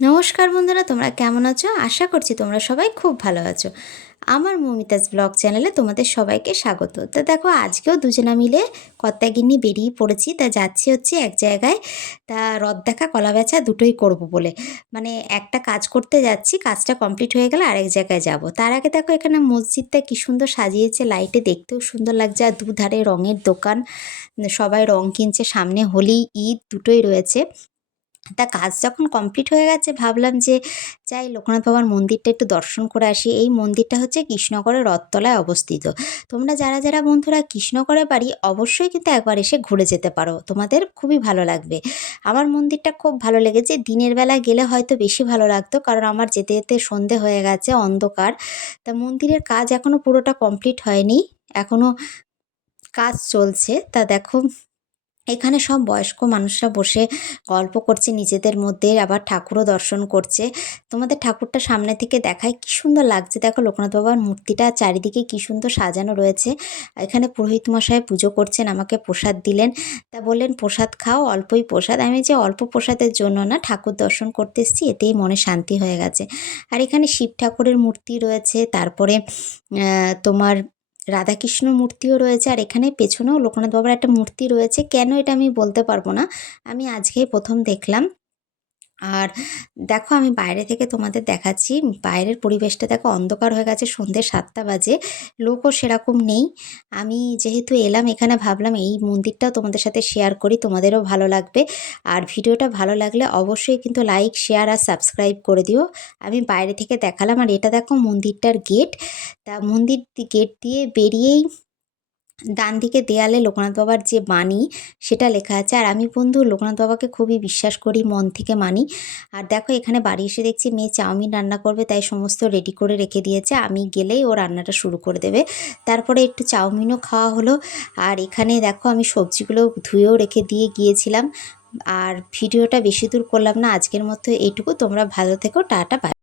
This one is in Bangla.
নমস্কার বন্ধুরা, তোমরা কেমন আছো? আশা করছি তোমরা সবাই খুব ভালো আছো। আমার মৌমিতাজ ব্লগ চ্যানেলে তোমাদের সবাইকে স্বাগত। তো দেখো, আজকেও দুজনা মিলে কর্তাগিন্নি বেরিয়ে পড়েছি। তা যাচ্ছি হচ্ছে এক জায়গায়। তা রথ দেখা কলা বেচা দুটোই করব বলে। মানে একটা কাজ করতে যাচ্ছি, কাজটা কমপ্লিট হয়ে গেলে আরেক জায়গায় যাব। তার আগে দেখো, এখানে মসজিদটা কি সুন্দর সাজিয়েছে, লাইটে দেখতেও সুন্দর লাগছে। আর দুধারে রঙের দোকান, সবাই রং কিনছে। সামনে হোলি, ঈদ দুটোই রয়েছে। তা কাজ যখন কমপ্লিট হয়ে গেছে, ভাবলাম যে যাই লোকনাথ বাবার মন্দিরটা একটু দর্শন করে আসি। এই মন্দিরটা হচ্ছে কৃষ্ণগড়ের রথতলায় অবস্থিত। তোমরা যারা যারা বন্ধুরা কৃষ্ণগড়ের বাড়ি, অবশ্যই কিন্তু একবার এসে ঘুরে যেতে পারো, তোমাদের খুবই ভালো লাগবে। আমার মন্দিরটা খুব ভালো লেগেছে। দিনের বেলা গেলে হয়তো বেশি ভালো লাগতো, কারণ আমার যেতে যেতে সন্ধে হয়ে গেছে, অন্ধকার। তা মন্দিরের কাজ এখনও পুরোটা কমপ্লিট হয়নি, এখনও কাজ চলছে। তা দেখো, এখানে সব বয়স্ক মানুষরা বসে গল্প করছে নিজেদের মধ্যে, আবার ঠাকুরও দর্শন করছে। তোমাদের ঠাকুরটা সামনে থেকে দেখায়, কি সুন্দর লাগছে। দেখো লোকনাথ বাবার মূর্তিটা চারিদিকে কি সুন্দর সাজানো রয়েছে। এখানে পুরোহিত মশাই পুজো করছেন, আমাকে প্রসাদ দিলেন। তা বললেন প্রসাদ খাও, অল্পই প্রসাদ। আমি যে অল্প প্রসাদের জন্য না, ঠাকুর দর্শন করতে এসেছি, এতেই মনে শান্তি হয়ে গেছে। আর এখানে শিব ঠাকুরের মূর্তি রয়েছে, তারপরে তোমার রাধাকৃষ্ণ মূর্তিও রয়েছে। আর এখানে পেছনেও লোকনাথ বাবার একটা মূর্তি রয়েছে। কেন এটা আমি বলতে পারবো না, আমি আজকেই প্রথম দেখলাম। আর দেখো, আমি বাইরে থেকে তোমাদের দেখাচ্ছি। বাইরের পরিবেশটা দেখো, অন্ধকার হয়ে গেছে, সন্ধ্যে ৭টা বাজে, লোকও সেরকম নেই। আমি যেহেতু এলাম এখানে, ভাবলাম এই মন্দিরটাও তোমাদের সাথে শেয়ার করি, তোমাদেরও ভালো লাগবে। আর ভিডিওটা ভালো লাগলে অবশ্যই কিন্তু লাইক, শেয়ার আর সাবস্ক্রাইব করে দিও। আমি বাইরে থেকে দেখালাম। আর এটা দেখো মন্দিরটার গেট। তা মন্দির গেট দিয়ে বেরিয়েই ডান দিকে দেয়ালে লোকনাথ বাবার যে বাণী, সেটা লেখা আছে। আর আমি বন্ধু লোকনাথ বাবাকে খুবই বিশ্বাস করি, মন থেকে মানি। আর দেখো, এখানে বাড়ি এসে দেখছি মেয়ে চাউমিন রান্না করবে, তাই সমস্ত রেডি করে রেখে দিয়েছে। আমি গেলেই ও রান্নাটা শুরু করে দেবে। তারপরে একটু চাউমিনও খাওয়া হলো। আর এখানে দেখো, আমি সবজিগুলো ধুয়েও রেখে দিয়ে গিয়েছিলাম। আর ভিডিওটা বেশি দূর করলাম না, আজকের মতো এইটুকু। তোমরা ভালো থেকো, টাটা, বাই।